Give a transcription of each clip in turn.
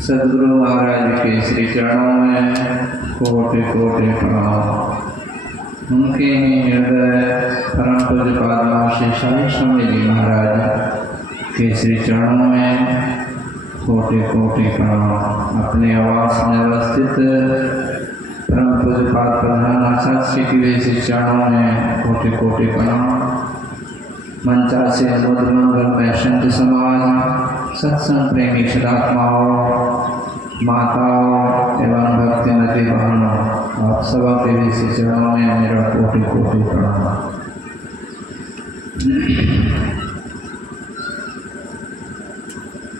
सदगुरु महाराज के श्री चरणों में कोटि कोटि प्रणाम। उनके ही हृदय परम पूज्य पाद श्री साई स्वामी जी महाराज के श्री चरणों में कोटि कोटि प्रणाम। अपने आवास में अवस्थित परम पूज्य पाद प्रधान आचार्य श्री के श्री चरणों में कोटि कोटि प्रणाम। मंचा से मंगल में संत समाज, सत्संग प्रेमी सदात्माओं, माताओं एवं भक्ति नदी बहनों, आप सभी के भी श्री चरणों में मेरा कोटि कोटि प्रणाम।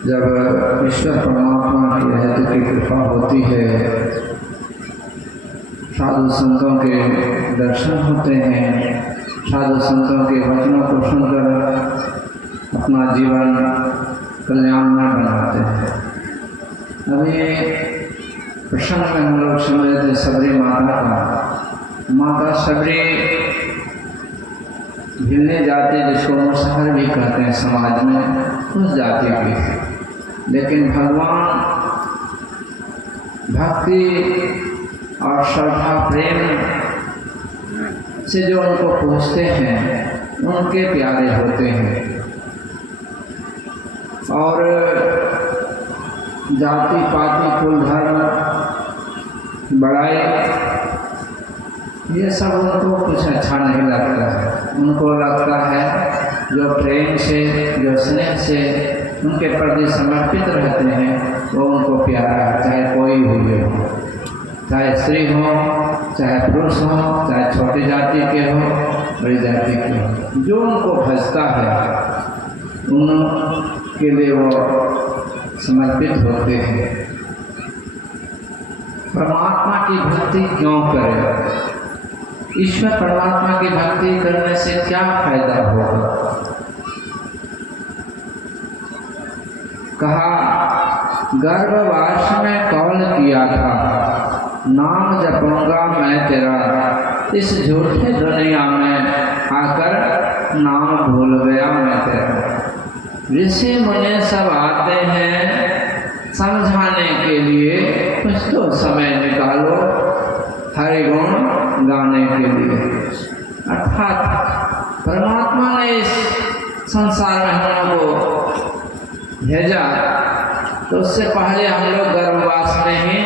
जब ईश्वर परमात्मा की रहमत की कृपा होती है, साधु संतों के दर्शन होते हैं, साधु संतों के वचनों को सुनकर अपना जीवन कल्याणमय बनाते हैं। अभी प्रसंग में हम लोग सुन रहे थे सबरी माता का। माता सबरी भिलने जाति, जिसको मुसहर भी कहते हैं समाज में, उस जाति की, लेकिन भगवान भक्ति और श्रद्धा प्रेम से जो उनको पूछते हैं उनके प्यारे होते हैं। और जाति पाति कुल धर्म बड़ाई ये सब उनको कुछ अच्छा नहीं लगता है। उनको लगता है जो प्रेम से, जो स्नेह से उनके प्रति समर्पित रहते हैं वो उनको प्यारा है, चाहे कोई भी हो, चाहे स्त्री हो, चाहे पुरुष हो, चाहे छोटी जाति के हो, बड़ी जाति के हो, जो उनको भजता है उनके लिए वो समर्पित होते हैं। परमात्मा की भक्ति क्यों करें? ईश्वर परमात्मा की भक्ति करने से क्या फायदा होगा? कहा, गर्भवास में कौन किया था, नाम जपूंगा मैं तेरा, इस झूठे दुनिया में आकर नाम भूल गया मैं तेरा। ऋषि मुनि सब आते हैं समझाने के लिए, कुछ तो समय निकालो हरि गुण गाने के लिए। अर्थात परमात्मा ने इस संसार में हम लोगों को भेजा तो उससे पहले हम लोग गर्भवास में ही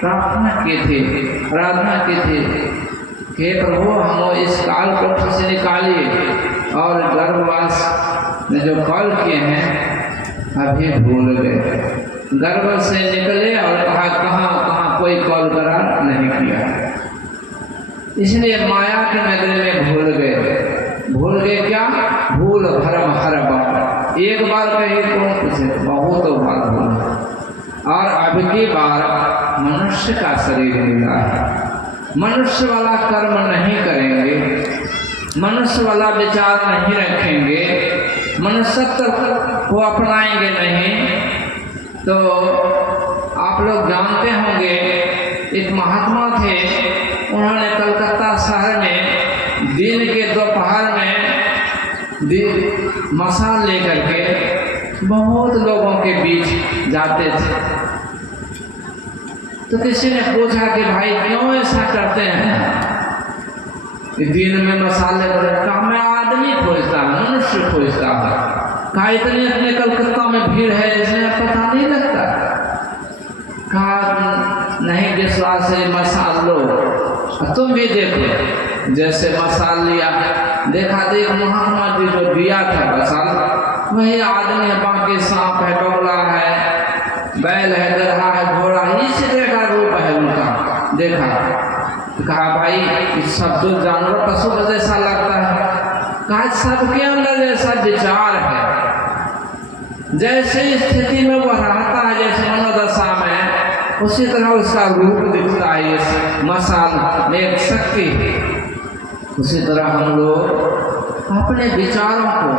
प्रार्थना की थी, आराधना की थी कि प्रभु हम इस काल कोठ से निकालिए, और गर्भवास ने जो कॉल किए हैं अभी भूल गए। गर्भ से निकले और कहा कहाँ कहाँ कोई कॉल करा नहीं किया, इसलिए माया के नगरी में भूल गए। भूल गए क्या? भूल भरम हर बार, एक बार कहीं कौन पूछे, बहुत बार भूल। और अब की बार मनुष्य का शरीर मिला है, मनुष्य वाला कर्म नहीं करेंगे, मनुष्य वाला विचार नहीं रखेंगे, मनुष्यत्व को अपनाएंगे नहीं, तो आप लोग जानते होंगे एक महात्मा थे, उन्होंने कलकत्ता शहर में दिन के दोपहर में मशाल लेकर के बहुत लोगों के बीच जाते थे। तो किसी ने पूछा कि भाई क्यों ऐसा करते हैं, दिन में मसाले कहा मैं आदमी खोजता हूँ, मनुष्य खोजता हूँ। कहा इतने इतने कलकत्ता में भीड़ है इसमें पता नहीं लगता। कहा नहीं विश्वास है, मसाल लो, तुम भी देखो। जैसे मसाल लिया, देखा देख महात्मा जी जो दिया था मसाल, वही आदमी है, बाकी सांप है, बगुला है, बैल है, गधा है, घोड़ा, इसी तरह का रूप है उनका। देखा, कहा भाई सब तो जानवर पशु जैसा लगता है। कहा सबके अंदर जैसा विचार है, जैसे स्थिति में वह रहता है, जैसे मनोदशा में, उसी तरह उसका रूप दिखता है। इस मसाल में एक शक्ति उसी तरह हम लोग अपने विचारों को,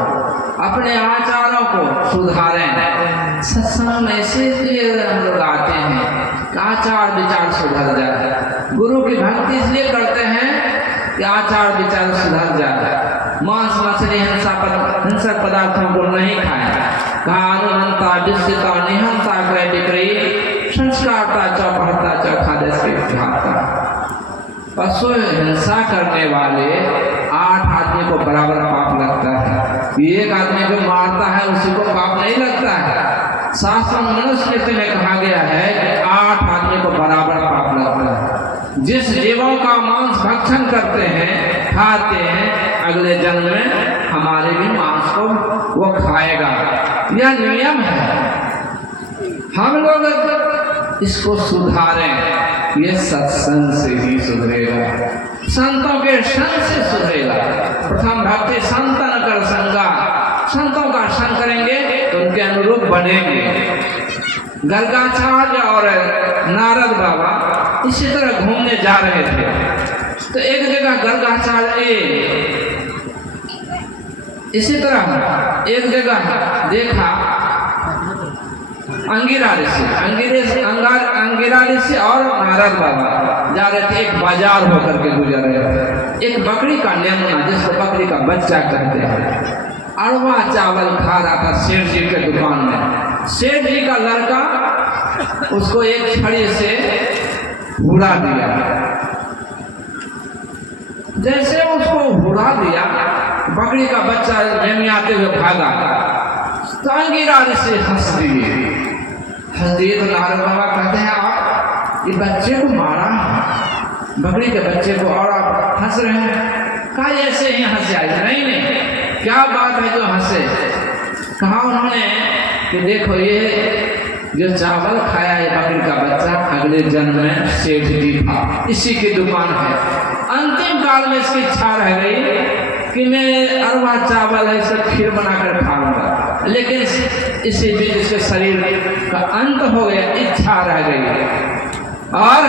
अपने आचारों को सुधारें। सत्संग में इसलिए हम लोग आते हैं कि आचार विचार सुधर जाए। गुरु की भक्ति इसलिए करते हैं कि आचार विचार सुधर जाए। मांस मछली हिंसक पदार्थों को नहीं खाएं। कहा अनुमंता विस्ता निहंता क्रय विक्रयी संस्कारता चौपहता चौखादेश के विधाता। पशु हिंसा करने वाले 8 आदमी को बराबर पाप लगता है। एक आदमी को मारता है उसी को पाप नहीं लगता है। शास्त्र मनुष्य में कहा गया है कि 8 आदमी को बराबर पाप लगता है। जिस जीवों का मांस भक्षण करते हैं, खाते हैं, अगले जन्म में हमारे भी मांस को वो खाएगा। यह नियम है। हम लोग इसको सुधारें। ये सत्संग से ही सुधरेगा, संतों के संग से सुधरेगा। प्रथम भक्ति संतन कर संगा, संतों का संग करेंगे तो उनके अनुरूप बनेंगे। गर्गाचार्य और नारद बाबा इसी तरह घूमने जा रहे थे तो एक जगह गर्गाचार्य इसी तरह एक जगह देखा अंगिरा ऋषि और नारद बाबा जा रहे थे। एक बाजार होकर के गुजर रहे थे। एक बकरी का नेमना, जिसको बकरी का बच्चा कहते हैं, अड़वा चावल खा रहा था सेठ जी के दुकान में। सेठ जी का लड़का उसको एक छड़ी से हुड़ा दिया। जैसे उसको हुड़ा दिया, बकरी का बच्चा नेमियाते हुए भागा। अंगिरा ऋषि हंस दिए। तो नारद बाबा कहते हैं आप ये बच्चे को मारा, बकरी के बच्चे को, और आप हंस रहे हैं। कहा ऐसे ही हंसे आई। नहीं, क्या बात है जो हंसे? कहा उन्होंने कि देखो ये जो चावल खाया है बकरी का बच्चा, अगले जन्म में सेठ जी था, इसी की दुकान है। अंतिम काल में इसकी इच्छा रह गई कि मैं अरवा चावल है इसे खीर बनाकर खाऊंगा, लेकिन इसी बीच इसके शरीर का अंत हो गया, इच्छा रह गई और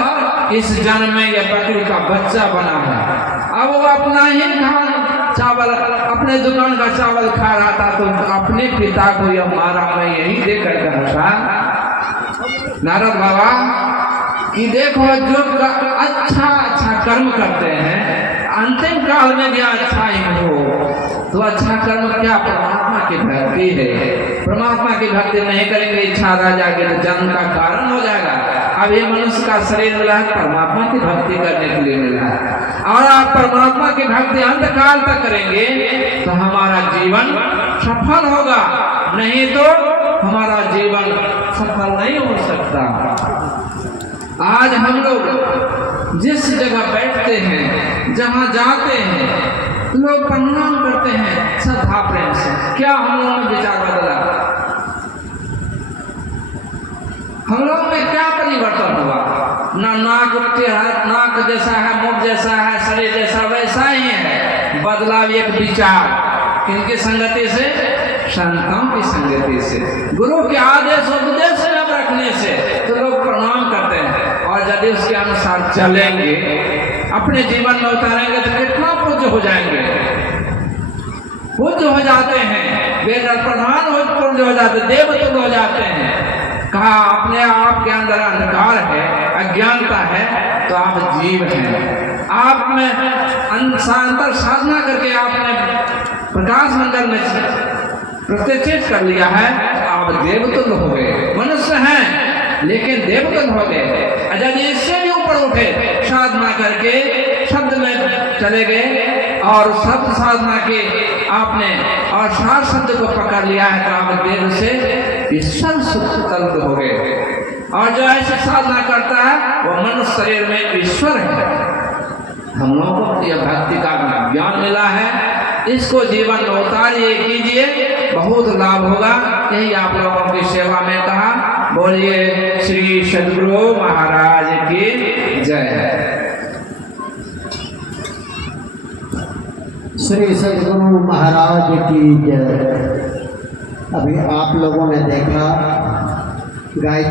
इस जन्म में यह बकरी का बच्चा बना है। अब वो अपना ही चावल, अपने दुकान का चावल खा रहा था तो अपने पिता को यह मारा। मैं यही देख कर हंसा नारद बाबा कि देखो जो अच्छा कर्म करते हैं अंतिम काल में भी अच्छा ही हो तो अच्छा कर्म क्या परमात्मा की भक्ति है। परमात्मा की भक्ति नहीं करेंगे, इच्छा रह जाएगी तो जन्म का कारण हो जाएगा। अब ये मनुष्य का शरीर मिला है परमात्मा की भक्ति करने के लिए मिला है, और आप परमात्मा की भक्ति अंत काल तक करेंगे तो हमारा जीवन सफल होगा, नहीं तो हमारा जीवन सफल नहीं हो सकता। आज हम लोग जिस जगह बैठते हैं, जहाँ जाते हैं, लोग प्रणाम करते हैं श्रद्धा प्रेम से। क्या हम लोगों में विचार बदला? हम लोग में क्या परिवर्तन हुआ? ना नाक जैसा है, मुख जैसा है, शरीर जैसा वैसा ही है। बदलाव एक विचार, किनकी संगति से? संतों की संगति से, गुरु के आदेश उपदेश से रखने से तो लोग प्रणाम करते हैं। और यदि उसके अनुसार चलेंगे, अपने जीवन में उतारेंगे तो कितना पूज्य हो जाएंगे। पूज्य हो जाते हैं, वेद प्रधान पूज्य हो जाते, देवतुल्य हो जाते हैं। कहा अपने आप के अंदर अंधकार है, अज्ञानता है तो आप जीव हैं। आप में अंतर साधना करके आपने प्रकाश मंडल में प्रतिष्ठित कर लिया है, आप देवतुल्य हो गए। मनुष्य हैं लेकिन देवतुल्य हो गए। यदि इससे भी ऊपर उठे, साधना करके शब्द में चले गए और शब्द साधना के आपने और सार शब्द को पकड़ लिया है तो आप देव से ईश्वर सुख हो गए। और जो ऐसी साधना करता है वो मनुष्य शरीर में ईश्वर है। हम लोगों को यह भक्ति का ज्ञान मिला है, इसको जीवन में उतारिए, कीजिए, बहुत लाभ होगा। यही आप लोगों की सेवा में कहा। बोलिए श्री सद्गुरु महाराज की जय। श्री सद्गुरु महाराज की जय। अभी आप लोगों ने देखा गाय